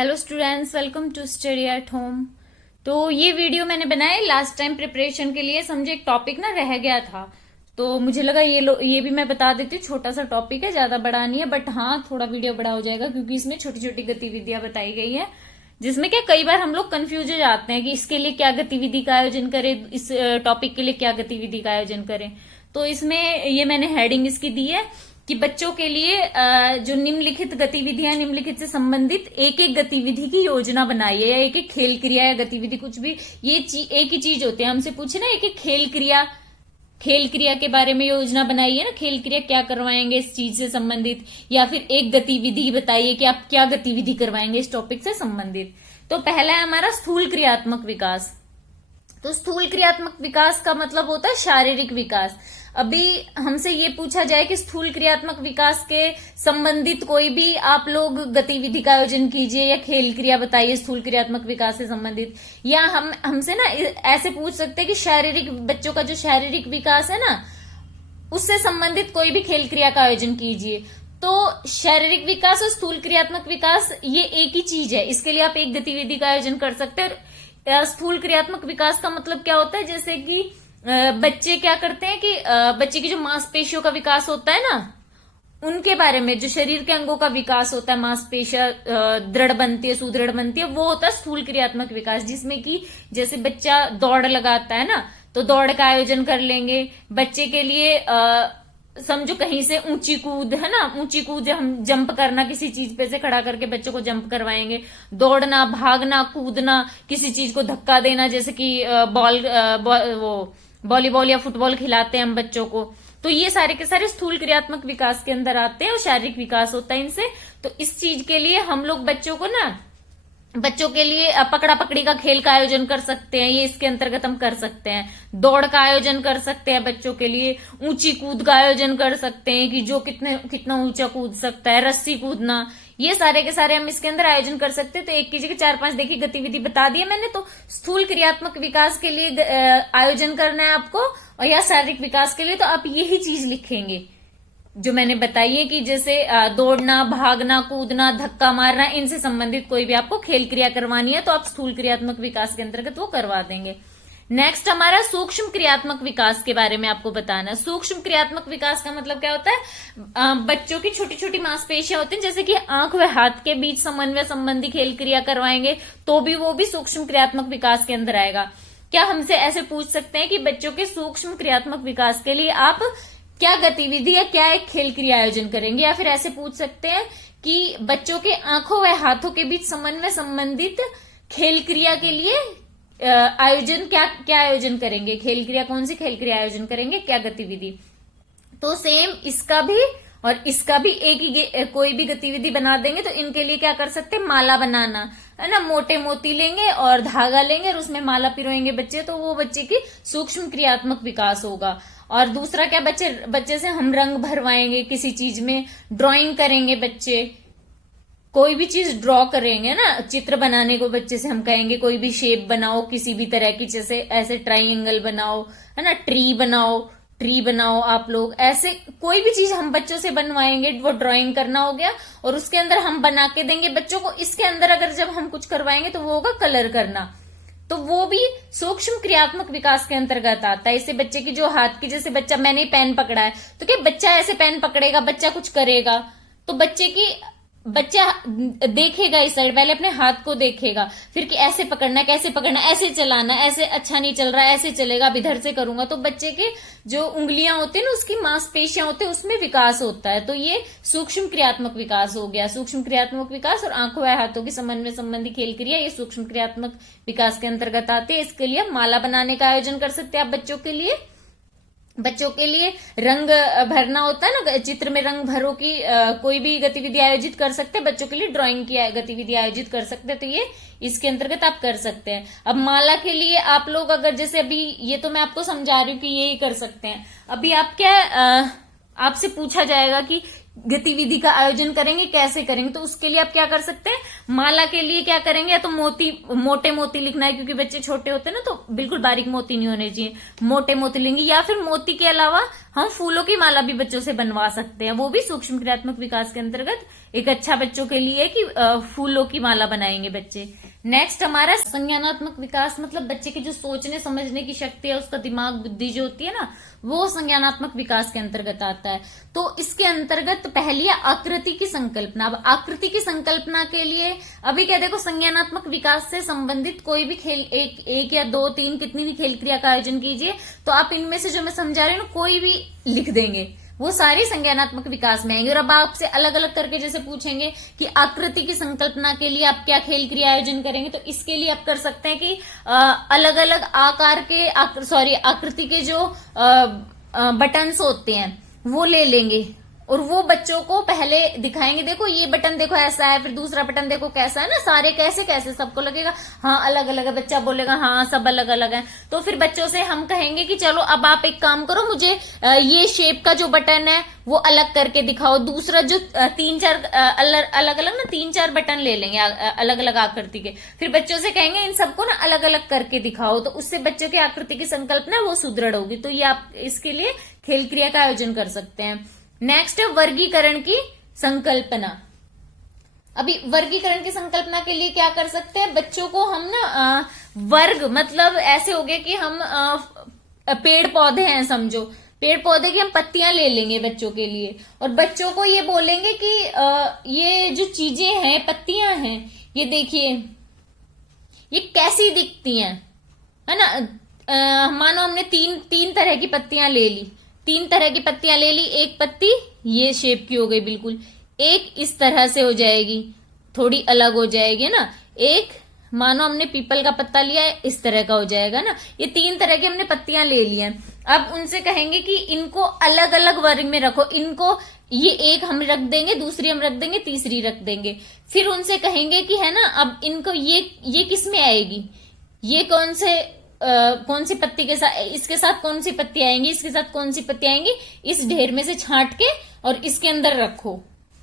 Hello students, welcome to study at home. तो ये video मैंने बनाया लास्ट टाइम प्रिपरेशन के लिए। समझे एक टॉपिक ना रह गया था, तो मुझे लगा ये भी मैं बता देती हूँ। छोटा सा टॉपिक है, ज्यादा बड़ा नहीं है, बट हाँ थोड़ा वीडियो बड़ा हो जाएगा क्योंकि इसमें छोटी छोटी गतिविधियां बताई गई है, जिसमें क्या कई बार हम लोग कंफ्यूज हो जाते हैं कि इसके लिए क्या गतिविधि का आयोजन करें, इस टॉपिक के लिए क्या गतिविधि का आयोजन करें। तो इसमें ये मैंने हेडिंग इसकी दी है कि बच्चों के लिए जो निम्नलिखित गतिविधियां, निम्नलिखित से संबंधित एक एक गतिविधि की योजना बनाइए, या एक एक खेल क्रिया या गतिविधि, कुछ भी ये एक ही चीज होती है। हमसे पूछे ना एक एक खेल क्रिया के बारे में योजना बनाइए ना, खेल क्रिया क्या करवाएंगे इस चीज से संबंधित, या फिर एक गतिविधि बताइए कि आप क्या गतिविधि करवाएंगे इस टॉपिक से संबंधित। तो पहला है हमारा स्थूल क्रियात्मक विकास। तो स्थूल क्रियात्मक विकास का मतलब होता है शारीरिक विकास। अभी हमसे ये पूछा जाए कि स्थूल क्रियात्मक विकास के संबंधित कोई भी आप लोग गतिविधि का आयोजन कीजिए या खेल क्रिया बताइए स्थूल क्रियात्मक विकास से संबंधित, या हमसे ना ऐसे पूछ सकते हैं कि शारीरिक, बच्चों का जो शारीरिक विकास है ना उससे संबंधित कोई भी खेल क्रिया का आयोजन कीजिए। तो शारीरिक विकास और स्थूल क्रियात्मक विकास ये एक ही चीज है, इसके लिए आप एक गतिविधि का आयोजन कर सकते हैं। स्थूल क्रियात्मक विकास का मतलब क्या होता है, जैसे कि बच्चे क्या करते हैं कि बच्चे की जो मांसपेशियों का विकास होता है ना, उनके बारे में, जो शरीर के अंगों का विकास होता है, मांसपेशियां दृढ़ बनती है, सुदृढ़ बनती है, वो होता है स्थूल क्रियात्मक विकास। जिसमें कि जैसे बच्चा दौड़ लगाता है ना, तो दौड़ का आयोजन कर लेंगे। बच्चे के लिए समझो कहीं से ऊंची कूद है ना, ऊंची कूद, हम जंप करना, किसी चीज पे से खड़ा करके बच्चों को जंप करवाएंगे। दौड़ना, भागना, कूदना, किसी चीज को धक्का देना, जैसे कि वो वॉलीबॉल या फुटबॉल खिलाते हैं हम बच्चों को। तो ये सारे के सारे स्थूल क्रियात्मक विकास के अंदर आते हैं और शारीरिक विकास होता है इनसे। तो इस चीज के लिए हम लोग बच्चों के लिए पकड़ा पकड़ी का खेल का आयोजन कर सकते हैं, ये इसके अंतर्गत हम कर सकते हैं। दौड़ का आयोजन कर सकते हैं बच्चों के लिए, ऊंची कूद का आयोजन कर सकते हैं कि जो कितना ऊंचा कूद सकता है, रस्सी कूदना, ये सारे के सारे हम इसके अंदर आयोजन कर सकते हैं। तो एक की जगह 4-5 देखिए गतिविधि बता दी है मैंने। तो स्थूल क्रियात्मक विकास के लिए आयोजन करना है आपको, और या शारीरिक विकास के लिए तो आप यही चीज लिखेंगे जो मैंने बताई है कि जैसे दौड़ना, भागना, कूदना, धक्का मारना, इनसे संबंधित कोई भी आपको खेल क्रिया करवानी है तो आप स्थूल क्रियात्मक विकास के अंतर्गत वो करवा देंगे। नेक्स्ट हमारा सूक्ष्म क्रियात्मक विकास के बारे में आपको बताना है। सूक्ष्म क्रियात्मक विकास का मतलब क्या होता है, बच्चों की छोटी छोटी मांसपेशियां होती हैं, जैसे कि आंख व हाथ के बीच समन्वय संबंधी खेल क्रिया करवाएंगे तो भी वो भी सूक्ष्म क्रियात्मक विकास के अंदर आएगा। क्या हमसे ऐसे पूछ सकते हैं कि बच्चों के सूक्ष्म क्रियात्मक विकास के लिए आप क्या गतिविधि या क्या एक खेल क्रिया आयोजन करेंगे, या फिर ऐसे पूछ सकते हैं कि बच्चों के आंखों व हाथों के बीच समन्वय संबंधित खेल क्रिया के लिए आयोजन क्या आयोजन करेंगे, खेल क्रिया, कौन सी खेल क्रिया आयोजन करेंगे, क्या गतिविधि। तो सेम इसका भी और इसका भी एक ही कोई भी गतिविधि बना देंगे। तो इनके लिए क्या कर सकते हैं, माला बनाना है ना, मोटे मोती लेंगे और धागा लेंगे और उसमें माला पिरोएंगे बच्चे, तो वो बच्चे की सूक्ष्म क्रियात्मक विकास होगा। और दूसरा क्या, बच्चे से हम रंग भरवाएंगे, किसी चीज में ड्राइंग करेंगे, बच्चे कोई भी चीज ड्रॉ करेंगे ना, चित्र बनाने को बच्चे से हम कहेंगे कोई भी शेप बनाओ किसी भी तरह की, जैसे ऐसे ट्राइंगल बनाओ है ना, ट्री बनाओ आप लोग, ऐसे कोई भी चीज हम बच्चों से बनवाएंगे, वो ड्राइंग करना हो गया। और उसके अंदर हम बना के देंगे बच्चों को। इसके अंदर अगर जब हम कुछ करवाएंगे तो वो होगा कलर करना, तो वो भी सूक्ष्म क्रियात्मक विकास के अंतर्गत आता है। इससे बच्चे की जो हाथ की, जैसे बच्चा, मैंने पेन पकड़ा है तो क्या बच्चा ऐसे पेन पकड़ेगा, बच्चा कुछ करेगा तो बच्चा देखेगा इस साइड, पहले अपने हाथ को देखेगा, फिर कि ऐसे पकड़ना, कैसे पकड़ना, ऐसे चलाना, ऐसे अच्छा नहीं चल रहा है, ऐसे चलेगा, अब इधर से करूंगा। तो बच्चे के जो उंगलियां होती है ना, उसकी मांसपेशियां होती है, उसमें विकास होता है। तो ये सूक्ष्म क्रियात्मक विकास हो गया। सूक्ष्म क्रियात्मक विकास और आंखों व हाथों की समन्वय संबंधी खेल क्रिया, ये सूक्ष्म क्रियात्मक विकास के अंतर्गत आते हैं। इसके लिए माला बनाने का आयोजन कर सकते हैं आप बच्चों के लिए रंग भरना होता है ना, चित्र में रंग भरो की कोई भी गतिविधि आयोजित कर सकते हैं। बच्चों के लिए ड्राइंग की गतिविधि आयोजित कर सकते हैं, तो ये इसके अंतर्गत आप कर सकते हैं। अब माला के लिए आप लोग अगर, जैसे अभी ये तो मैं आपको समझा रही हूँ कि ये ही कर सकते हैं। अभी आप क्या आपसे पूछा जाएगा कि गतिविधि का आयोजन करेंगे, कैसे करेंगे। तो उसके लिए आप क्या कर सकते हैं, माला के लिए क्या करेंगे, या तो मोटे मोती लिखना है, क्योंकि बच्चे छोटे होते हैं ना, तो बिल्कुल बारीक मोती नहीं होने चाहिए, मोटे मोती लेंगे। या फिर मोती के अलावा हम फूलों की माला भी बच्चों से बनवा सकते हैं, वो भी सूक्ष्म क्रियात्मक विकास के अंतर्गत एक अच्छा बच्चों के लिए कि फूलों की माला बनाएंगे बच्चे। नेक्स्ट हमारा संज्ञानात्मक विकास, मतलब बच्चे की जो सोचने समझने की शक्ति है, उसका दिमाग बुद्धि जो होती है ना, वो संज्ञानात्मक विकास के अंतर्गत आता है। तो इसके अंतर्गत पहली है आकृति की संकल्पना। अब आकृति की संकल्पना के लिए अभी क्या देखो, संज्ञानात्मक विकास से संबंधित कोई भी खेल, एक या दो तीन कितनी भी खेल क्रिया का आयोजन कीजिए, तो आप इनमें से जो मैं समझा रही हूँ कोई भी लिख देंगे, वो सारी संज्ञानात्मक विकास में आएंगे। और अब आपसे अलग अलग करके जैसे पूछेंगे कि आकृति की संकल्पना के लिए आप क्या खेल क्रिया आयोजन करेंगे, तो इसके लिए आप कर सकते हैं कि अलग अलग आकार के आकृति के जो बटन्स होते हैं वो ले लेंगे, और वो बच्चों को पहले दिखाएंगे, देखो ये बटन देखो ऐसा है, फिर दूसरा बटन देखो कैसा है ना, सारे कैसे कैसे, सबको लगेगा हाँ अलग अलग है, बच्चा बोलेगा हाँ सब अलग अलग है। तो फिर बच्चों से हम कहेंगे कि चलो अब आप एक काम करो, मुझे ये शेप का जो बटन है वो अलग करके दिखाओ। दूसरा जो तीन चार अलग अलग ना 3-4 बटन ले लेंगे अलग अलग आकृति के, फिर बच्चों से कहेंगे इन सबको ना अलग अलग करके दिखाओ, तो उससे बच्चों की आकृति की संकल्पना वो सुदृढ़ होगी। तो ये आप इसके लिए खेल क्रिया का आयोजन कर सकते हैं। नेक्स्ट है वर्गीकरण की संकल्पना। अभी वर्गीकरण की संकल्पना के लिए क्या कर सकते हैं, बच्चों को हम ना वर्ग, मतलब ऐसे हो गए कि हम पेड़ पौधे हैं समझो, पेड़ पौधे की हम पत्तियां ले लेंगे बच्चों के लिए, और बच्चों को ये बोलेंगे कि ये जो चीजें हैं, पत्तियां हैं, ये देखिए ये कैसी दिखती हैं, है ना। मानो हमने तीन तरह की पत्तियां ले ली, 3 तरह की पत्तियां ले ली, एक पत्ती ये शेप की हो गई बिल्कुल, एक इस तरह से हो जाएगी, थोड़ी अलग हो जाएगी ना, एक मानो हमने पीपल का पत्ता लिया है इस तरह का हो जाएगा ना। ये 3 तरह की हमने पत्तियां ले ली हैं। अब उनसे कहेंगे कि इनको अलग अलग वर्ग में रखो, इनको ये एक हम रख देंगे, दूसरी हम रख देंगे, तीसरी रख देंगे। फिर उनसे कहेंगे कि है ना, अब इनको ये किस में आएगी, ये कौन सी पत्ती के साथ, इसके साथ कौन सी पत्ती आएंगी, इसके साथ कौन सी पत्ती आएंगी, इस ढेर में से छांट के और इसके अंदर रखो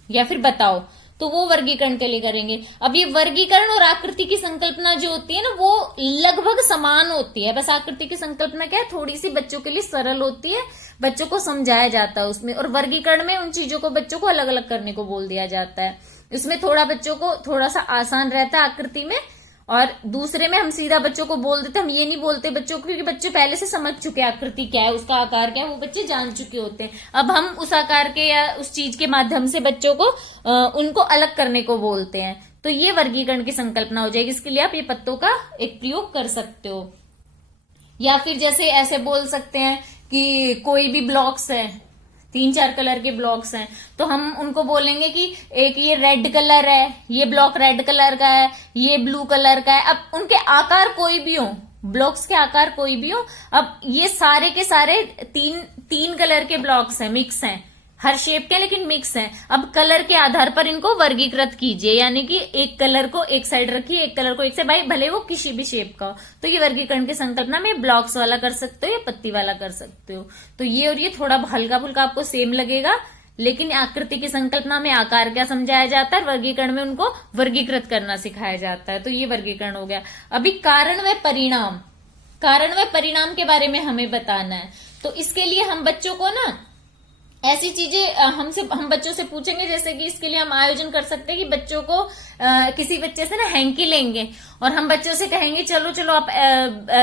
या फिर बताओ। तो वो वर्गीकरण के लिए करेंगे। अब ये वर्गीकरण और आकृति की संकल्पना जो होती है ना, वो लगभग समान होती है, बस आकृति की संकल्पना क्या है, थोड़ी सी बच्चों के लिए सरल होती है, बच्चों को समझाया जाता है उसमें, और वर्गीकरण में उन चीजों को बच्चों को अलग अलग करने को बोल दिया जाता है। इसमें थोड़ा बच्चों को थोड़ा सा आसान रहता है आकृति में, और दूसरे में हम सीधा बच्चों को बोल देते, हम ये नहीं बोलते बच्चों को, क्योंकि बच्चे पहले से समझ चुके हैं आकृति क्या है, उसका आकार क्या है, वो बच्चे जान चुके होते हैं। अब हम उस आकार के या उस चीज के माध्यम से बच्चों को उनको अलग करने को बोलते हैं। तो ये वर्गीकरण की संकल्पना हो जाएगी। इसके लिए आप ये पत्तों का एक प्रयोग कर सकते हो। या फिर जैसे ऐसे बोल सकते हैं कि कोई भी ब्लॉक्स है, 3-4 कलर के ब्लॉक्स हैं, तो हम उनको बोलेंगे कि एक ये रेड कलर है, ये ब्लॉक रेड कलर का है, ये ब्लू कलर का है। अब उनके आकार कोई भी हो, ब्लॉक्स के आकार कोई भी हो, अब ये सारे के सारे तीन कलर के ब्लॉक्स हैं, मिक्स हैं, हर शेप के लेकिन मिक्स हैं। अब कलर के आधार पर इनको वर्गीकृत कीजिए, यानी कि एक कलर को एक साइड रखिए, एक कलर को एक साइड, भाई भले वो किसी भी शेप का हो। तो ये वर्गीकरण की संकल्पना में ब्लॉक्स वाला कर सकते हो या पत्ती वाला कर सकते हो। तो ये और ये थोड़ा हल्का फुल्का आपको सेम लगेगा, लेकिन आकृति की संकल्पना में आकार क्या समझाया जाता है, वर्गीकरण में उनको वर्गीकृत करना सिखाया जाता है। तो ये वर्गीकरण हो गया। अभी कारण व परिणाम, कारण व परिणाम के बारे में हमें बताना है। तो इसके लिए हम बच्चों को ना ऐसी चीजें हम बच्चों से पूछेंगे, जैसे कि इसके लिए हम आयोजन कर सकते हैं कि बच्चों को किसी बच्चे से ना हैंकी लेंगे, और हम बच्चों से कहेंगे चलो चलो आप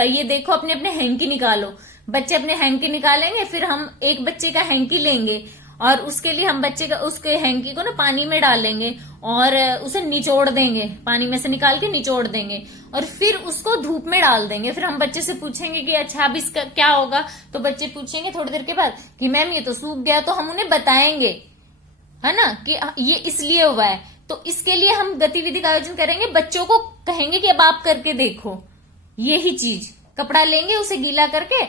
ये देखो अपने अपने हैंकी निकालो। बच्चे अपने हैंकी निकालेंगे, फिर हम एक बच्चे का हैंकी लेंगे, और उसके लिए हम बच्चे का उसके हैंकी को ना पानी में डालेंगे और उसे निचोड़ देंगे, पानी में से निकाल के निचोड़ देंगे, और फिर उसको धूप में डाल देंगे। फिर हम बच्चे से पूछेंगे कि अच्छा अब इसका क्या होगा, तो बच्चे पूछेंगे थोड़ी देर के बाद कि मैम ये तो सूख गया। तो हम उन्हें बताएंगे, है ना, कि ये इसलिए हुआ है। तो इसके लिए हम गतिविधि का आयोजन करेंगे, बच्चों को कहेंगे कि अब आप करके देखो यही चीज। कपड़ा लेंगे, उसे गीला करके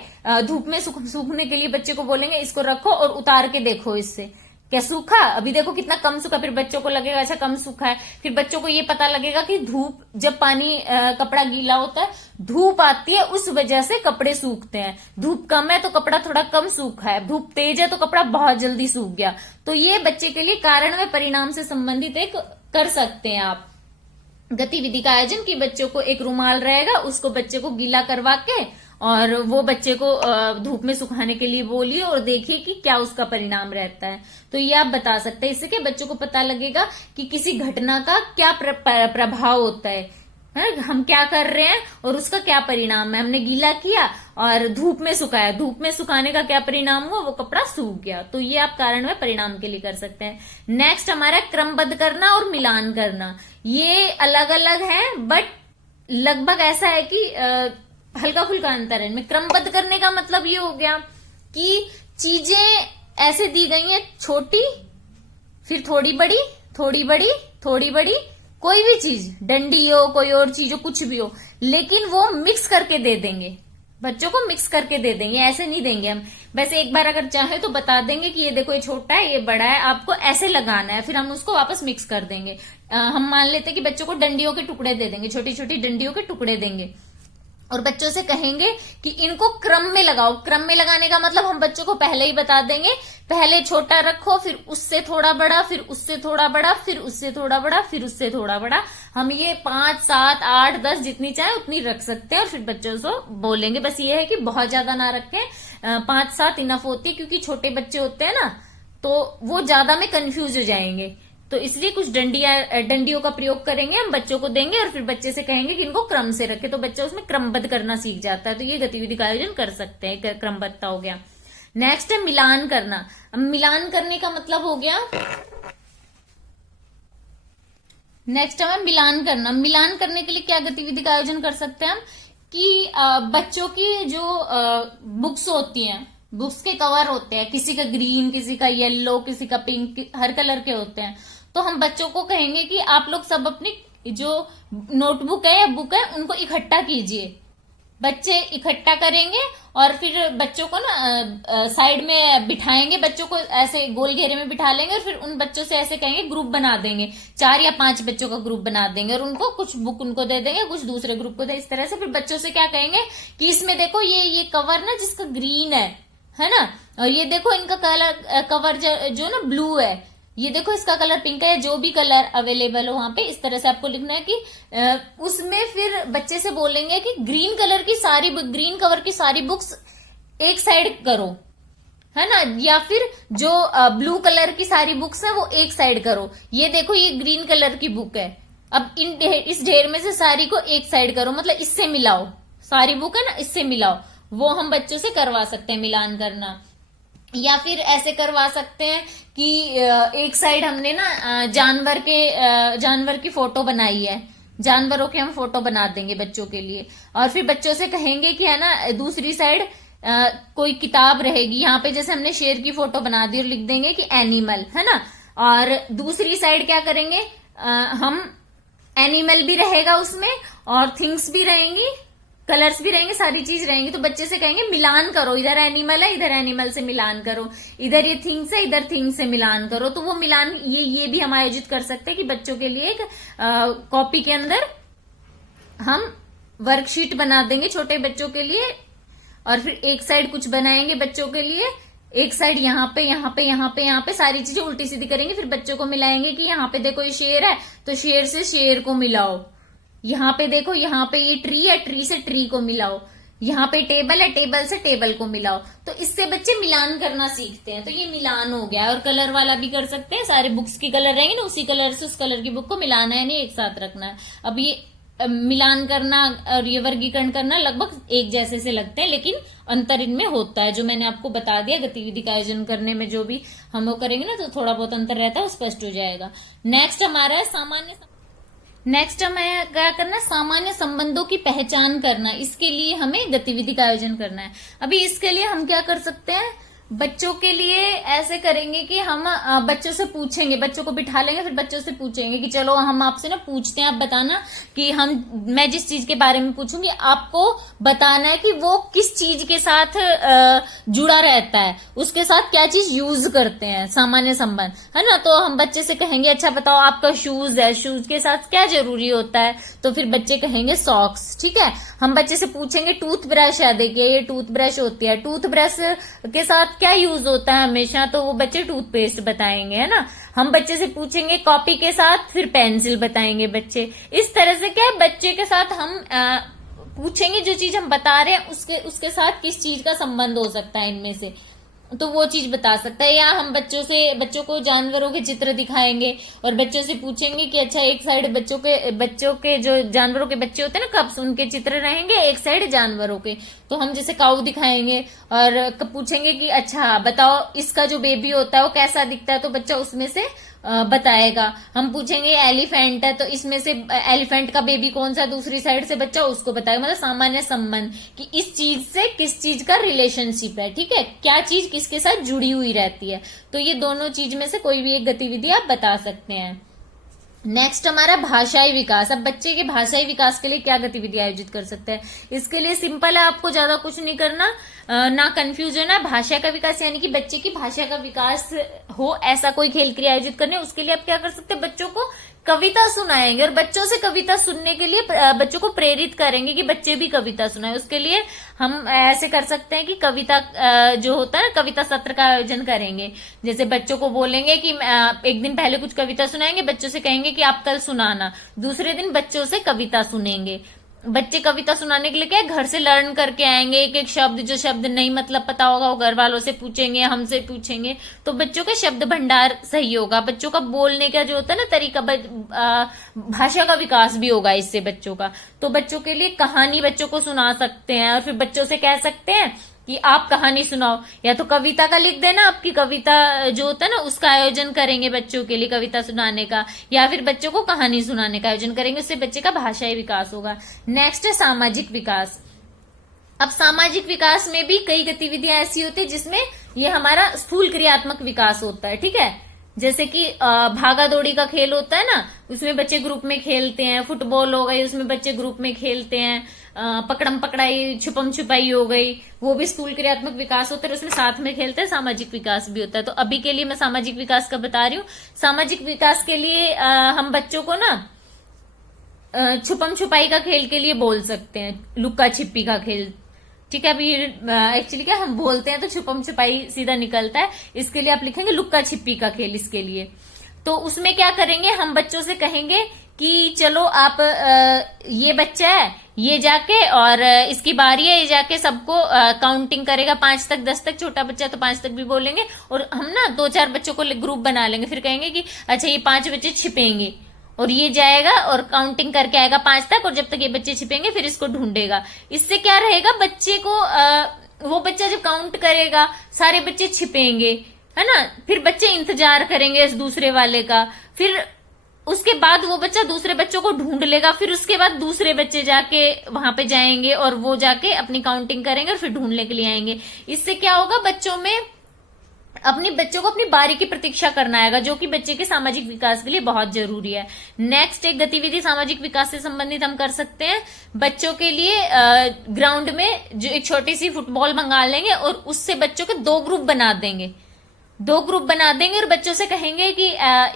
धूप में सूखने के लिए बच्चे को बोलेंगे इसको रखो और उतार के देखो इससे क्या सूखा? अभी देखो कितना कम सूखा, फिर बच्चों को लगेगा अच्छा कम सूखा है, फिर बच्चों को ये पता लगेगा कि धूप, जब पानी कपड़ा गीला होता है, धूप आती है, उस वजह से कपड़े सूखते हैं। धूप कम है तो कपड़ा थोड़ा कम सूखा है, धूप तेज है तो कपड़ा बहुत जल्दी सूख गया। तो ये बच्चे के लिए कारण व परिणाम से संबंधित एक कर सकते हैं आप गतिविधि का आयोजन, कि बच्चों को एक रुमाल रहेगा, उसको बच्चे को गीला करवा के और वो बच्चे को धूप में सुखाने के लिए बोलिए और देखिए कि क्या उसका परिणाम रहता है। तो ये आप बता सकते हैं, इससे क्या बच्चों को पता लगेगा कि किसी घटना का क्या प्रभाव होता है, हम क्या कर रहे हैं और उसका क्या परिणाम है। हमने गीला किया और धूप में सुखाया, धूप में सुखाने का क्या परिणाम हुआ, वो कपड़ा सूख गया। तो ये आप कारण व परिणाम के लिए कर सकते हैं। नेक्स्ट हमारा क्रमबद्ध करना और मिलान करना। ये अलग अलग है बट लगभग ऐसा है कि हल्का फुल्का अंतर है इनमें। क्रमबद्ध करने का मतलब ये हो गया कि चीजें ऐसे दी गई हैं, छोटी, फिर थोड़ी बड़ी, थोड़ी बड़ी, थोड़ी बड़ी, कोई भी चीज, डंडी हो, कोई और चीज हो, कुछ भी हो, लेकिन वो मिक्स करके दे देंगे, बच्चों को मिक्स करके दे देंगे, ऐसे नहीं देंगे हम। वैसे एक बार अगर चाहे तो बता देंगे कि ये देखो ये छोटा है, ये बड़ा है, आपको ऐसे लगाना है, फिर हम उसको वापस मिक्स कर देंगे। हम मान लेते हैं कि बच्चों को डंडियों के टुकड़े दे देंगे, छोटी छोटी डंडियों के टुकड़े देंगे और बच्चों से कहेंगे कि इनको क्रम में लगाओ। क्रम में लगाने का मतलब हम बच्चों को पहले ही बता देंगे, पहले छोटा रखो, फिर उससे थोड़ा बड़ा, फिर उससे थोड़ा बड़ा, फिर उससे थोड़ा बड़ा, फिर उससे थोड़ा बड़ा। हम ये 5, 7, 8, 10 जितनी चाहे उतनी रख सकते हैं और फिर बच्चों से बोलेंगे। बस ये है कि बहुत ज्यादा ना रखें, 5, 7 इनफ होती है, क्योंकि छोटे बच्चे होते हैं ना तो वो ज्यादा में कंफ्यूज हो जाएंगे। तो इसलिए कुछ डंडियों का प्रयोग करेंगे, हम बच्चों को देंगे और फिर बच्चे से कहेंगे कि इनको क्रम से रखे, तो बच्चा उसमें क्रमबद्ध करना सीख जाता है। तो ये गतिविधि का आयोजन कर सकते हैं, क्रमबद्धता हो गया। नेक्स्ट है मिलान करना। अब मिलान करने का मतलब हो गया, नेक्स्ट है मिलान करना। मिलान करने के लिए क्या गतिविधि का आयोजन कर सकते हैं हम, कि बच्चों की जो बुक्स होती हैं, बुक्स के कवर होते हैं, किसी का ग्रीन, किसी का येलो, किसी का पिंक, हर कलर के होते हैं। तो हम बच्चों को कहेंगे कि आप लोग सब अपनी जो नोटबुक है या बुक है उनको इकट्ठा कीजिए। बच्चे इकट्ठा करेंगे और फिर बच्चों को ना साइड में बिठाएंगे, बच्चों को ऐसे गोल घेरे में बिठा लेंगे और फिर उन बच्चों से ऐसे कहेंगे, ग्रुप बना देंगे, 4 या 5 बच्चों का ग्रुप बना देंगे और उनको कुछ बुक उनको दे देंगे, कुछ दूसरे ग्रुप को दे, इस तरह से। फिर बच्चों से क्या कहेंगे कि इसमें देखो ये कवर ना जिसका ग्रीन है ना, और ये देखो इनका कवर जो ना ब्लू है, ये देखो इसका कलर पिंक है, जो भी कलर अवेलेबल हो वहां पे, इस तरह से आपको लिखना है कि उसमें फिर बच्चे से बोलेंगे कि ग्रीन कवर की सारी बुक्स एक साइड करो, है ना, या फिर जो ब्लू कलर की सारी बुक्स है वो एक साइड करो। ये देखो ये ग्रीन कलर की बुक है, अब इस ढेर में से सारी को एक साइड करो, मतलब इससे मिलाओ, सारी बुक है ना इससे मिलाओ। वो हम बच्चों से करवा सकते हैं मिलान करना। या फिर ऐसे करवा सकते हैं कि एक साइड हमने ना जानवर की फोटो बनाई है, जानवरों के हम फोटो बना देंगे बच्चों के लिए, और फिर बच्चों से कहेंगे कि है ना दूसरी साइड कोई किताब रहेगी, यहाँ पे जैसे हमने शेर की फोटो बना दी और लिख देंगे कि एनिमल, है ना, और दूसरी साइड क्या करेंगे, हम एनिमल भी रहेगा उसमें और थिंग्स भी रहेंगी, कलर्स भी रहेंगे, सारी चीज रहेंगी। तो बच्चे से कहेंगे मिलान करो, इधर एनिमल है, इधर एनिमल से मिलान करो, इधर ये थिंग्स है, इधर थिंग्स से मिलान करो। तो वो मिलान ये भी हम आयोजित कर सकते हैं कि बच्चों के लिए एक कॉपी के अंदर हम वर्कशीट बना देंगे छोटे बच्चों के लिए, और फिर एक साइड कुछ बनाएंगे बच्चों के लिए, एक साइड यहाँ पे यहाँ पे यहाँ पे यहाँ पे सारी चीजें उल्टी सीधी करेंगे, फिर बच्चों को मिलाएंगे कि यहाँ पे देखो ये शेर है तो शेर से शेर को मिलाओ, यहाँ पे देखो यहाँ पे ये ट्री है, ट्री से ट्री को मिलाओ, यहाँ पे टेबल है, टेबल से टेबल को मिलाओ। तो इससे बच्चे मिलान करना सीखते हैं। तो ये मिलान हो गया। और कलर वाला भी कर सकते हैं, सारे बुक्स की कलर रहेंगे ना, उसी कलर से उस कलर की बुक को मिलाना है, नहीं एक साथ रखना है। अब ये मिलान करना और ये वर्गीकरण करना लगभग एक जैसे से लगते हैं, लेकिन अंतर इनमें होता है, जो मैंने आपको बता दिया। गतिविधि का आयोजन करने में जो भी हम वो करेंगे ना, तो थोड़ा बहुत अंतर रहता है, वो स्पष्ट हो जाएगा। नेक्स्ट हमारा है नेक्स्ट हमें क्या करना है, सामान्य संबंधों की पहचान करना। इसके लिए हमें गतिविधि का आयोजन करना है। अभी इसके लिए हम क्या कर सकते हैं, बच्चों के लिए ऐसे करेंगे कि हम बच्चों से पूछेंगे, बच्चों को बिठा लेंगे, फिर बच्चों से पूछेंगे कि चलो हम आपसे ना पूछते हैं, आप बताना कि मैं जिस चीज के बारे में पूछूंगी आपको बताना है कि वो किस चीज के साथ जुड़ा रहता है, उसके साथ क्या चीज यूज करते हैं, सामान्य संबंध, है ना। तो हम बच्चे से कहेंगे अच्छा बताओ आपका शूज है, शूज के साथ क्या जरूरी होता है, तो फिर बच्चे कहेंगे सॉक्स, ठीक है। हम बच्चे से पूछेंगे टूथब्रश है, देखिए ये टूथब्रश होती है, टूथब्रश के साथ क्या यूज होता है हमेशा, तो वो बच्चे टूथपेस्ट बताएंगे, है ना। हम बच्चे से पूछेंगे कॉपी के साथ, फिर पेंसिल बताएंगे बच्चे। इस तरह से क्या है, बच्चे के साथ हम पूछेंगे जो चीज हम बता रहे हैं उसके साथ किस चीज का संबंध हो सकता है इनमें से, तो वो चीज बता सकता है। या हम बच्चों को जानवरों के चित्र दिखाएंगे और बच्चों से पूछेंगे कि अच्छा एक साइड बच्चों के जो जानवरों के बच्चे होते हैं ना कप्स, उनके चित्र रहेंगे, एक साइड जानवरों के, तो हम जैसे काऊ दिखाएंगे और पूछेंगे कि अच्छा बताओ इसका जो बेबी होता है वो कैसा दिखता है, तो बच्चा उसमें से बताएगा। हम पूछेंगे एलिफेंट है तो इसमें से एलिफेंट का बेबी कौन सा, दूसरी साइड से बच्चा उसको बताएगा। मतलब सामान्य संबंध कि इस चीज से किस चीज का रिलेशनशिप है, ठीक है, क्या चीज किसके साथ जुड़ी हुई रहती है, तो ये दोनों चीज में से कोई भी एक गतिविधि आप बता सकते हैं। नेक्स्ट हमारा भाषाई विकास। अब बच्चे के भाषाई विकास के लिए क्या गतिविधि आयोजित कर सकते हैं, इसके लिए सिंपल है, आपको ज्यादा कुछ नहीं करना, ना कंफ्यूज होना। भाषा का विकास यानी कि बच्चे की भाषा का विकास हो ऐसा कोई खेल क्रिया आयोजित करने, उसके लिए आप क्या कर सकते हैं, बच्चों को कविता सुनाएंगे और बच्चों से कविता सुनने के लिए बच्चों को प्रेरित करेंगे कि बच्चे भी कविता सुनाए। उसके लिए हम ऐसे कर सकते हैं कि कविता जो होता है ना, कविता सत्र का आयोजन करेंगे। जैसे बच्चों को बोलेंगे कि एक दिन पहले कुछ कविता सुनाएंगे, बच्चों से कहेंगे कि आप कल सुनाना, दूसरे दिन बच्चों से कविता सुनेंगे। बच्चे कविता सुनाने के लिए क्या है, घर से लर्न करके आएंगे, एक एक शब्द, जो शब्द नहीं मतलब पता होगा वो घर वालों से पूछेंगे, हमसे पूछेंगे, तो बच्चों का शब्द भंडार सही होगा, बच्चों का बोलने का जो होता है ना तरीका, भाषा का विकास भी होगा इससे बच्चों का। तो बच्चों के लिए कहानी बच्चों को सुना सकते हैं और फिर बच्चों से कह सकते हैं कि आप कहानी सुनाओ, या तो कविता का लिख देना, आपकी कविता जो होता है ना उसका आयोजन करेंगे बच्चों के लिए कविता सुनाने का, या फिर बच्चों को कहानी सुनाने का आयोजन करेंगे, उससे बच्चे का भाषाई विकास होगा। नेक्स्ट है सामाजिक विकास। अब सामाजिक विकास में भी कई गतिविधियां ऐसी होती है जिसमें ये हमारा स्थूल क्रियात्मक विकास होता है, ठीक है। जैसे कि भागा दौड़ी का खेल होता है ना, उसमें बच्चे ग्रुप में खेलते हैं, फुटबॉल हो गई उसमें बच्चे ग्रुप में खेलते हैं, पकड़म पकड़ाई, छुपम छुपाई हो गई, वो भी स्थूल क्रियात्मक विकास होता है, उसमें साथ में खेलते हैं, सामाजिक विकास भी होता है। तो अभी के लिए मैं सामाजिक विकास का बता रही हूँ। सामाजिक विकास के लिए हम बच्चों को ना छुपम छुपाई का खेल के लिए बोल सकते हैं, लुक्का छिपी का खेल, ठीक है। अभी एक्चुअली क्या हम बोलते हैं तो छुपम छुपाई सीधा निकलता है, इसके लिए आप लिखेंगे लुक्का छिपी का खेल। इसके लिए तो उसमें क्या करेंगे, हम बच्चों से कहेंगे कि चलो आप ये बच्चा है, ये जाके और इसकी बारी है, ये जाके सबको काउंटिंग करेगा 5 तक 10 तक, छोटा बच्चा तो 5 तक भी बोलेंगे, और हम ना 2-4 बच्चों को ग्रुप बना लेंगे, फिर कहेंगे कि अच्छा ये 5 बच्चे छिपेंगे और ये जाएगा और काउंटिंग करके आएगा 5 तक, और जब तक ये बच्चे छिपेंगे फिर इसको ढूंढेगा। इससे क्या रहेगा, बच्चे को वो बच्चा जब काउंट करेगा सारे बच्चे छिपेंगे, है ना, फिर बच्चे इंतजार करेंगे इस दूसरे वाले का, फिर उसके बाद वो बच्चा दूसरे बच्चों को ढूंढ लेगा, फिर उसके बाद दूसरे बच्चे जाके वहां पे जाएंगे और वो जाके अपनी काउंटिंग करेंगे और फिर ढूंढने के लिए आएंगे। इससे क्या होगा, बच्चों को अपनी बारी की प्रतीक्षा करना आएगा, जो कि बच्चे के सामाजिक विकास के लिए बहुत जरूरी है। नेक्स्ट एक गतिविधि सामाजिक विकास से संबंधित हम कर सकते हैं, बच्चों के लिए ग्राउंड में जो एक छोटी सी फुटबॉल मंगा लेंगे और उससे बच्चों के 2 ग्रुप बना देंगे, और बच्चों से कहेंगे कि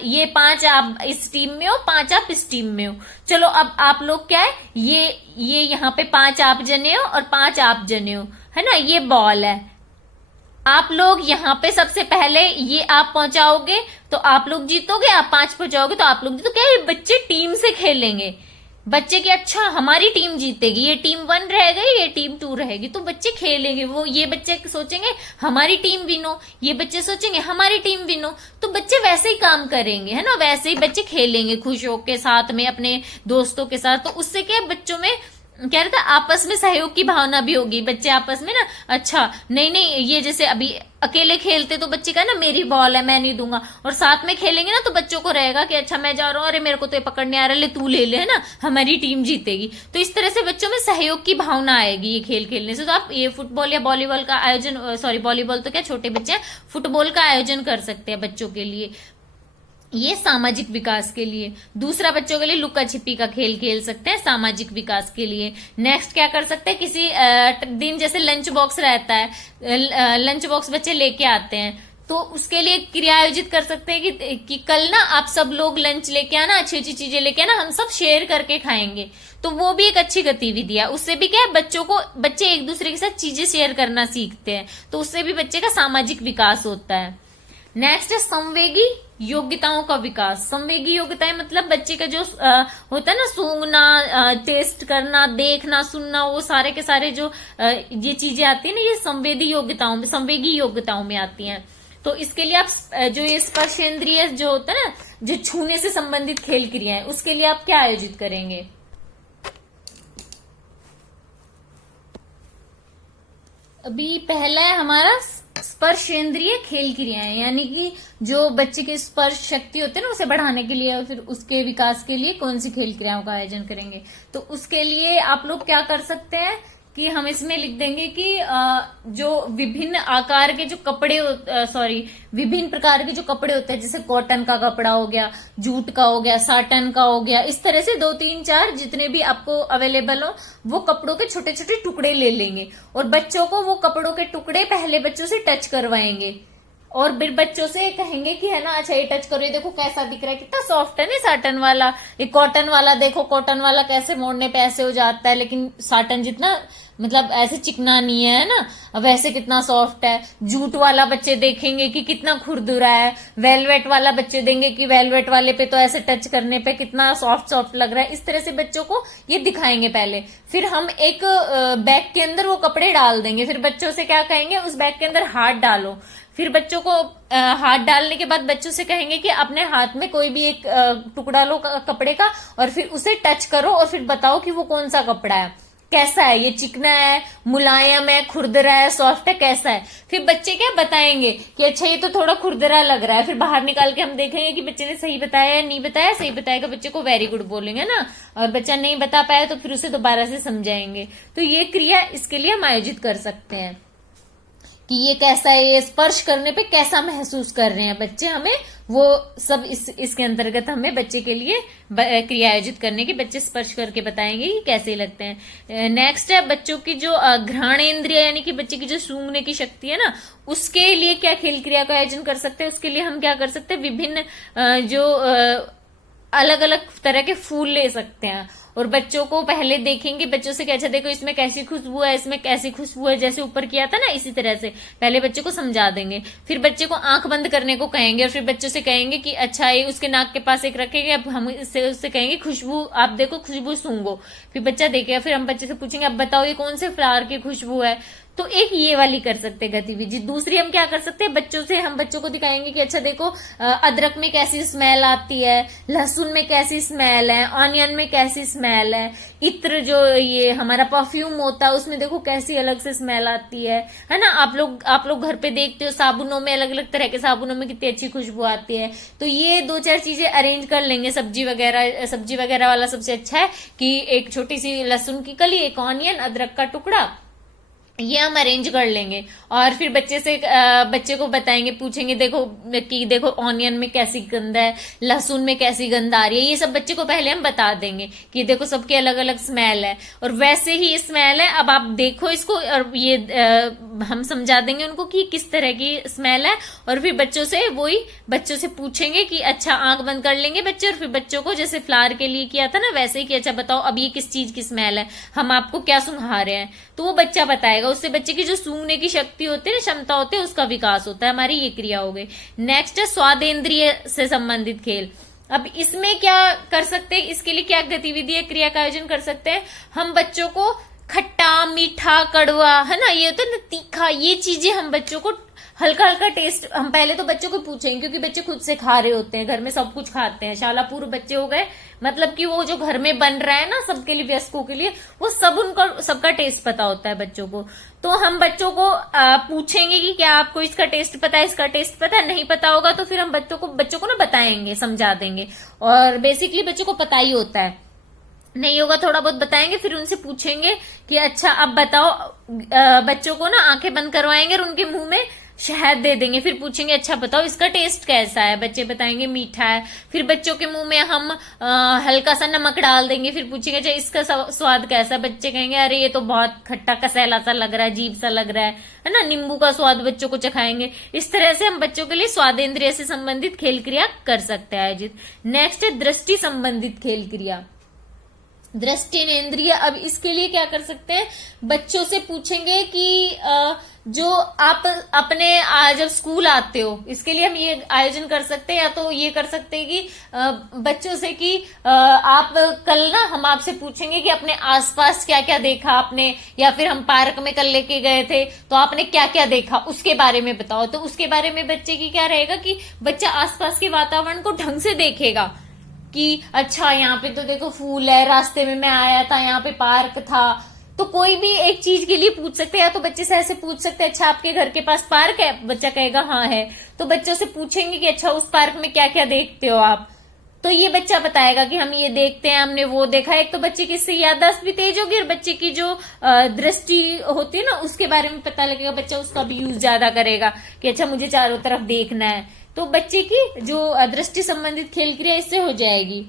ये 5 आप इस टीम में हो, 5 आप इस टीम में हो, चलो अब आप लोग क्या है, ये यहाँ पे 5 आप जने हो और 5 आप जने हो, है ना, ये बॉल है, आप लोग यहाँ पे सबसे पहले ये आप पहुंचाओगे तो आप लोग जीतोगे, आप 5 पहुंचाओगे तो आप लोग जीतो। क्या ये बच्चे टीम से खेलेंगे, बच्चे की अच्छा हमारी टीम जीतेगी, ये टीम 1 रह गई, ये टीम 2 रहेगी, तो बच्चे खेलेंगे। वो ये बच्चे सोचेंगे हमारी टीम विनो, ये बच्चे सोचेंगे हमारी टीम विनो, तो बच्चे वैसे ही काम करेंगे, है ना, वैसे ही बच्चे खेलेंगे खुश होकर साथ में अपने दोस्तों के साथ। तो उससे क्या बच्चों में कह रहा था आपस में सहयोग की भावना भी होगी, बच्चे आपस में ना, अच्छा नहीं नहीं, ये जैसे अभी अकेले खेलते तो बच्चे का ना मेरी बॉल है मैं नहीं दूंगा, और साथ में खेलेंगे ना तो बच्चों को रहेगा कि अच्छा मैं जा रहा हूँ, अरे मेरे को तो ये पकड़ने आ रहा है, ले तू ले ले, है ना, हमारी टीम जीतेगी। तो इस तरह से बच्चों में सहयोग की भावना आएगी ये खेल खेलने से। तो आप ये फुटबॉल या वॉलीबॉल का आयोजन, सॉरी वॉलीबॉल तो क्या छोटे बच्चे हैं, फुटबॉल का आयोजन कर सकते हैं बच्चों के लिए, ये सामाजिक विकास के लिए। दूसरा, बच्चों के लिए लुका छिपी का खेल खेल सकते हैं सामाजिक विकास के लिए। नेक्स्ट क्या कर सकते हैं, किसी दिन जैसे लंच बॉक्स रहता है, लंच बॉक्स बच्चे लेके आते हैं, तो उसके लिए क्रिया आयोजित कर सकते हैं कि कल ना आप सब लोग लंच लेके आना, अच्छी अच्छी चीजें लेके आना, हम सब शेयर करके खाएंगे। तो वो भी एक अच्छी गतिविधि है, उससे भी क्या है बच्चे एक दूसरे के साथ चीजें शेयर करना सीखते हैं, तो उससे भी बच्चे का सामाजिक विकास होता है। नेक्स्ट है संवेगी योग्यताओं का विकास। संवेगी योग्यताएं मतलब बच्चे का जो होता है ना, सूंघना, टेस्ट करना, देखना, सुनना, वो सारे के सारे जो ये चीजें आती है ना, ये संवेगी योग्यताओं में आती हैं। तो इसके लिए आप जो ये स्पर्शेंद्रिय जो होता है ना, जो छूने से संबंधित खेल क्रियाएं, उसके लिए आप क्या आयोजित करेंगे। अभी पहला है हमारा स्पर्शेंद्रिय खेल क्रियाएं, यानी कि जो बच्चे की स्पर्श शक्ति होती है ना, उसे बढ़ाने के लिए और फिर उसके विकास के लिए कौन सी खेल क्रियाओं का आयोजन करेंगे। तो उसके लिए आप लोग क्या कर सकते हैं कि हम इसमें लिख देंगे कि जो विभिन्न आकार के जो कपड़े, विभिन्न प्रकार के जो कपड़े होते हैं, जैसे कॉटन का कपड़ा हो गया, जूट का हो गया, साटन का हो गया, इस तरह से 2 3 4 जितने भी आपको अवेलेबल हो, वो कपड़ों के छोटे छोटे टुकड़े ले लेंगे और बच्चों को वो कपड़ों के टुकड़े पहले बच्चों से टच करवाएंगे और फिर बच्चों से कहेंगे कि है ना, अच्छा ये टच करो, ये देखो कैसा दिख रहा है, कितना सॉफ्ट है ना साटन वाला, ये कॉटन वाला देखो, कॉटन वाला कैसे मोड़ने पे ऐसे हो जाता है, लेकिन साटन जितना मतलब ऐसे चिकना नहीं है ना, वैसे कितना सॉफ्ट है। जूट वाला बच्चे देखेंगे कि कितना खुरदुरा है, वेलवेट वाला बच्चे देंगे कि वेलवेट वाले पे तो ऐसे टच करने पे कितना सॉफ्ट सॉफ्ट लग रहा है। इस तरह से बच्चों को ये दिखाएंगे पहले, फिर हम एक बैग के अंदर वो कपड़े डाल देंगे, फिर बच्चों से क्या कहेंगे, उस बैग के अंदर हाथ डालो। फिर बच्चों को हाथ डालने के बाद बच्चों से कहेंगे कि अपने हाथ में कोई भी एक टुकड़ा लो कपड़े का और फिर उसे टच करो और फिर बताओ कि वो कौन सा कपड़ा है, कैसा है, ये चिकना है, मुलायम है, खुरदरा है, सॉफ्ट है, कैसा है। फिर बच्चे क्या बताएंगे कि अच्छा ये तो थोड़ा खुरदरा लग रहा है, फिर बाहर निकाल के हम देखेंगे कि बच्चे ने सही बताया या नहीं बताया। सही बताएगा बच्चे को वेरी गुड बोलेंगे ना, और बच्चा नहीं बता पाया तो फिर उसे दोबारा से समझाएंगे। तो ये क्रिया इसके लिए हम आयोजित कर सकते हैं कि ये कैसा है, ये स्पर्श करने पे कैसा महसूस कर रहे हैं बच्चे, हमें वो सब इसके अंतर्गत हमें बच्चे के लिए क्रिया आयोजित करने की, बच्चे स्पर्श करके बताएंगे कि कैसे लगते हैं। नेक्स्ट है बच्चों की जो घ्राणेन्द्रिय, यानी कि बच्चे की जो सूंघने की शक्ति है ना, उसके लिए क्या खेल क्रिया का आयोजन कर सकते हैं। उसके लिए हम क्या कर सकते हैं, विभिन्न जो अलग अलग तरह के फूल ले सकते हैं और बच्चों को पहले देखेंगे, बच्चों से अच्छा देखो इसमें कैसी खुशबू है, इसमें कैसी खुशबू है, जैसे ऊपर किया था ना, इसी तरह से पहले बच्चे को समझा देंगे। फिर बच्चे को आंख बंद करने को कहेंगे और फिर बच्चों से कहेंगे कि अच्छा ये उसके नाक के पास एक रखेंगे, अब हम उससे कहेंगे खुशबू आप देखो, खुशबू सूंघो। फिर बच्चा देखेगा, फिर हम बच्चे से पूछेंगे अब बताओ ये कौन से फ्लावर की खुशबू है। तो एक ये वाली कर सकते हैं गतिविधि। दूसरी हम क्या कर सकते हैं, हम बच्चों को दिखाएंगे कि अच्छा देखो अदरक में कैसी स्मेल आती है, लहसुन में कैसी स्मेल है, ऑनियन में कैसी स्मेल है, इत्र जो ये हमारा परफ्यूम होता है उसमें देखो कैसी अलग से स्मेल आती है ना। आप लोग घर पे देखते हो साबुनों में, अलग अलग तरह के साबुनों में कितनी अच्छी खुशबू आती है। तो ये 2 4 चीजें अरेंज कर लेंगे। सब्जी वगैरह वाला सबसे अच्छा है कि एक छोटी सी लहसुन की कली, एक ऑनियन, अदरक का टुकड़ा, ये हम अरेंज कर लेंगे और फिर बच्चे को बताएंगे, पूछेंगे देखो ऑनियन में कैसी गंध है, लहसुन में कैसी गंध आ रही है। ये सब बच्चे को पहले हम बता देंगे कि देखो सबके अलग अलग स्मेल है और वैसे ही स्मेल है, अब आप देखो इसको, और ये हम समझा देंगे उनको कि किस तरह की स्मेल है। और फिर बच्चों से पूछेंगे कि अच्छा, आंख बंद कर लेंगे बच्चे और फिर बच्चों को जैसे फ्लावर के लिए किया था ना, वैसे ही कि अच्छा बताओ अब ये किस चीज की स्मेल है, हम आपको क्या सुंघा रहे हैं। तो वो बच्चा बताएगा, उससे बच्चे की जो सूंघने की शक्ति होती है ना, क्षमता होती है, उसका विकास होता है। हमारी ये क्रिया हो गई। नेक्स्ट है स्वादेंद्रिय से संबंधित खेल। अब इसमें क्या कर सकते हैं, इसके लिए क्या गतिविधि है, क्रिया का आयोजन कर सकते हैं हम। बच्चों को खट्टा, मीठा, कड़वा, है ना, ये होता है ना तीखा, ये चीजें हम बच्चों को हल्का हल्का टेस्ट हम पहले तो बच्चों को पूछेंगे, क्योंकि बच्चे खुद से खा रहे होते हैं, घर में सब कुछ खाते हैं, शालापूर्व बच्चे हो गए, मतलब कि वो जो घर में बन रहा है ना सबके लिए, वयस्कों के लिए, वो सब उनका सबका टेस्ट पता होता है बच्चों को। तो हम बच्चों को पूछेंगे कि क्या आपको इसका टेस्ट पता है, इसका टेस्ट पता है, नहीं पता होगा तो फिर हम बच्चों को ना बताएंगे, समझा देंगे। और बेसिकली बच्चों को पता ही होता है, नहीं होगा थोड़ा बहुत बताएंगे, फिर उनसे पूछेंगे कि अच्छा अब बताओ। बच्चों को ना आंखें बंद करवाएंगे और उनके मुंह में शहद दे देंगे, फिर पूछेंगे अच्छा बताओ इसका टेस्ट कैसा है, बच्चे बताएंगे मीठा है। फिर बच्चों के मुंह में हम हल्का सा नमक डाल देंगे, फिर पूछेंगे अच्छा इसका स्वाद कैसा है, बच्चे कहेंगे अरे ये तो बहुत खट्टा कसैला सा लग रहा है, अजीब सा लग रहा है ना। नींबू का स्वाद बच्चों को चखाएंगे। इस तरह से हम बच्चों के लिए स्वादेंद्रिय से संबंधित खेल क्रिया कर सकते हैं आयोजित। नेक्स्ट है दृष्टि संबंधित खेल क्रिया, दृष्टिनेन्द्रिय। अब इसके लिए क्या कर सकते हैं, बच्चों से पूछेंगे कि जो आप अपने जब स्कूल आते हो, इसके लिए हम ये आयोजन कर सकते हैं, या तो ये कर सकते हैं कि बच्चों से कि आप कल ना हम आपसे पूछेंगे कि अपने आसपास क्या क्या देखा आपने, या फिर हम पार्क में कल लेके गए थे तो आपने क्या क्या देखा उसके बारे में बताओ। तो उसके बारे में बच्चे की क्या रहेगा कि बच्चा आसपास के वातावरण को ढंग से देखेगा कि अच्छा यहाँ पे तो देखो फूल है, रास्ते में मैं आया था, यहाँ पे पार्क था। तो कोई भी एक चीज के लिए पूछ सकते हैं, या तो बच्चे से ऐसे पूछ सकते हैं अच्छा आपके घर के पास पार्क है, बच्चा कहेगा हाँ है, तो बच्चों से पूछेंगे कि अच्छा उस पार्क में क्या क्या देखते हो आप, तो ये बच्चा बताएगा कि हम ये देखते हैं, हमने वो देखा। एक तो बच्चे की इससे याददाश्त भी तेज होगी और बच्चे की जो दृष्टि होती है ना उसके बारे में पता लगेगा, बच्चा उसका भी यूज ज्यादा करेगा कि अच्छा मुझे चारों तरफ देखना है। तो बच्चे की जो दृष्टि संबंधित खेल क्रिया इससे हो जाएगी।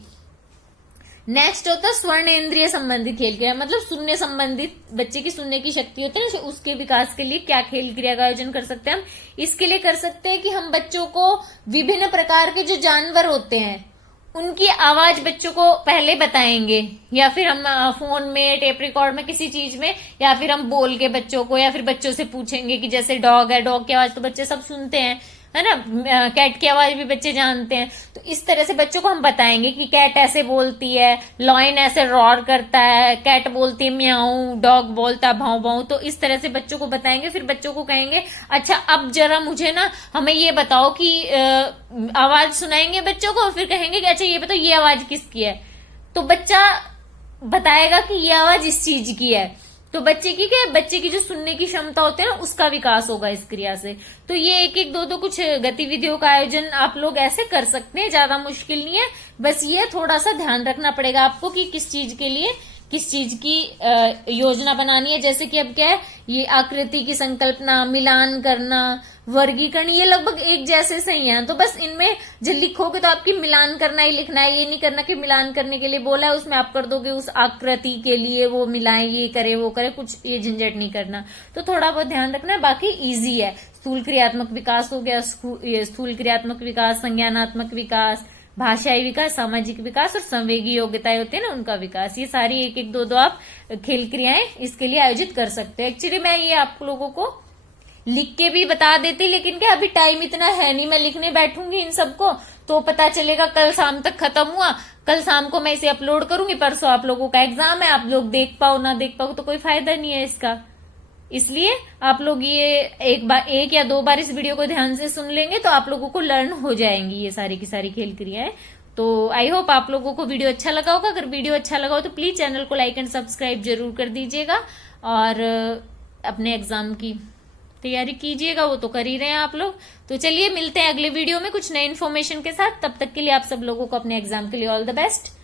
नेक्स्ट होता है स्वर्णेंद्रिय संबंधित खेल क्रिया, मतलब सुनने संबंधित, बच्चे की सुनने की शक्ति होती है ना, उसके विकास के लिए क्या खेल क्रिया का आयोजन कर सकते हैं हम। इसके लिए कर सकते हैं कि हम बच्चों को विभिन्न प्रकार के जो जानवर होते हैं उनकी आवाज बच्चों को पहले बताएंगे, या फिर हम फोन में, टेप रिकॉर्ड में, किसी चीज में, या फिर हम बोल के बच्चों को, या फिर बच्चों से पूछेंगे कि जैसे डॉग है, डॉग की आवाज तो बच्चे सब सुनते हैं, है ना, कैट की आवाज भी बच्चे जानते हैं। तो इस तरह से बच्चों को हम बताएंगे कि कैट ऐसे बोलती है, लॉयन ऐसे रॉर करता है, कैट बोलती है म्याऊ, डॉग बोलता है भाव भाव। तो इस तरह से बच्चों को बताएंगे, फिर बच्चों को कहेंगे अच्छा अब जरा मुझे ना हमें ये बताओ कि आवाज सुनाएंगे बच्चों को, और फिर कहेंगे कि अच्छा ये बताओ ये आवाज किसकी है, तो बच्चा बताएगा कि ये आवाज इस चीज की है। तो बच्चे की क्या, बच्चे की जो सुनने की क्षमता होती है ना उसका विकास होगा इस क्रिया से। तो ये एक एक दो दो कुछ गतिविधियों का आयोजन आप लोग ऐसे कर सकते हैं, ज्यादा मुश्किल नहीं है, बस ये थोड़ा सा ध्यान रखना पड़ेगा आपको कि किस चीज के लिए किस चीज की योजना बनानी है। जैसे कि अब क्या है, ये आकृति की संकल्पना, मिलान करना, वर्गीकरण, ये लगभग एक जैसे से ही है। तो बस इनमें जब लिखोगे तो आपकी मिलान करना ही लिखना है, ये नहीं करना कि मिलान करने के लिए बोला है उसमें आप कर दोगे उस आकृति के लिए वो मिलाएं, ये करे वो करे, कुछ ये झंझट नहीं करना। तो थोड़ा बहुत ध्यान रखना है, बाकी इजी है। स्थूल क्रियात्मक विकास हो गया, स्थूल क्रियात्मक विकास, संज्ञानात्मक विकास, भाषाई विकास, सामाजिक विकास और संवेगी योग्यताएं होती है ना उनका विकास, ये सारी एक एक दो दो आप खेल क्रियाएं इसके लिए आयोजित कर सकते हैं। एक्चुअली मैं ये आप लोगों को लिख के भी बता देती, लेकिन क्या अभी टाइम इतना है नहीं, मैं लिखने बैठूंगी इन सबको तो पता चलेगा कल शाम तक खत्म हुआ, कल शाम को मैं इसे अपलोड करूंगी, परसों आप लोगों का एग्जाम है, आप लोग देख पाओ ना देख पाओ तो कोई फायदा नहीं है इसका। इसलिए आप लोग ये एक या दो बार इस वीडियो को ध्यान से सुन लेंगे तो आप लोगों को लर्न हो जाएंगी ये सारी की सारी खेल क्रियाएं। तो आई होप आप लोगों को वीडियो अच्छा लगा होगा। अगर वीडियो अच्छा लगा हो तो प्लीज चैनल को लाइक एंड सब्सक्राइब जरूर कर दीजिएगा, और अपने एग्जाम की तैयारी कीजिएगा, वो तो कर ही रहे हैं आप लोग। तो चलिए मिलते हैं अगले वीडियो में कुछ नए इन्फॉर्मेशन के साथ, तब तक के लिए आप सब लोगों को अपने एग्जाम के लिए ऑल द बेस्ट।